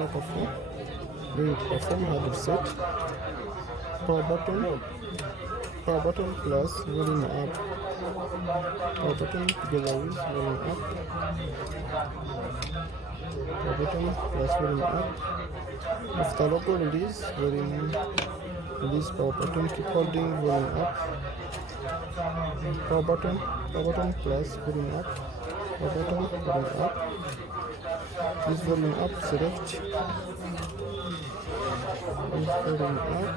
microphone, then perform hard reset, power button plus volume up, power button together with volume up, power button plus volume up. After local release, volume release power button, keep holding volume up, power button plus volume up, power button volume up. This volume up, select this volume up.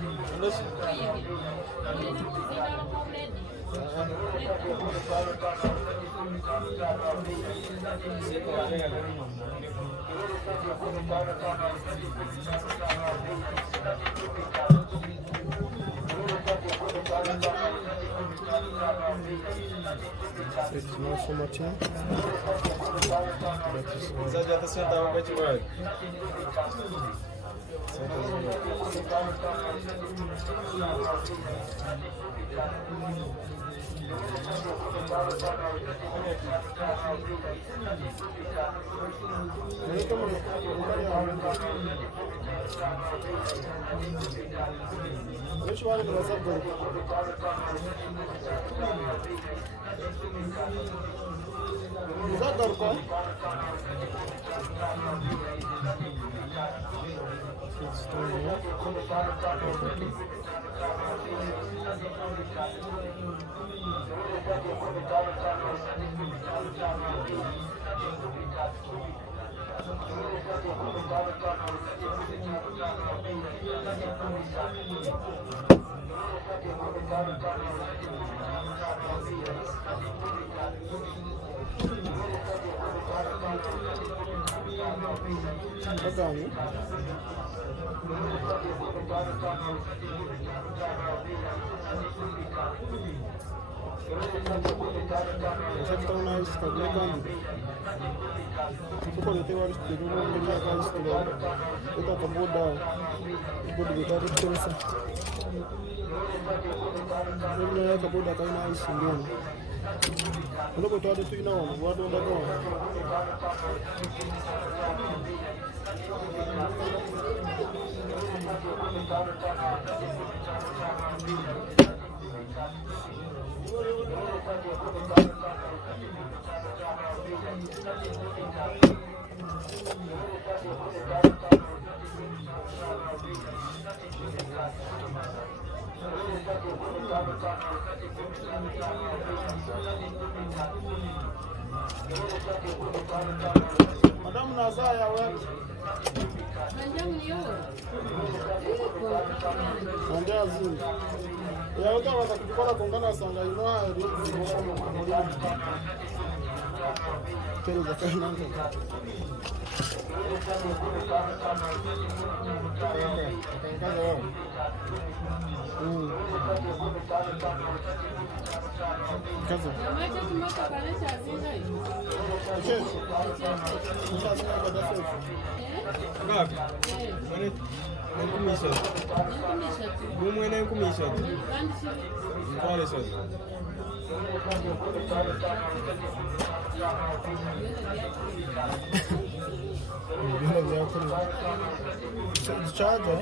It's not so much in. Você adianta sentar um pouquinho mais. Which one was that good? Is that Darko? It's still here. Okay. Efecto una vez que llegan, suko le tewa riski dulu media guys tu lah. Kita kemuda, kemuda kita terus. Media kemuda kau naik sendiri. Kalau kau ada tu ina, buat dulu kau. Madam Nazaya, what? Andazi. Ya utawa takukora kongana sanga ino ari muri. Kero zakana nanga. Kaza. Macho tumaka kana cha zina hiyo. Ngapi? Nkumisha. Mumwene nkumisha. Ngale sote. Charger.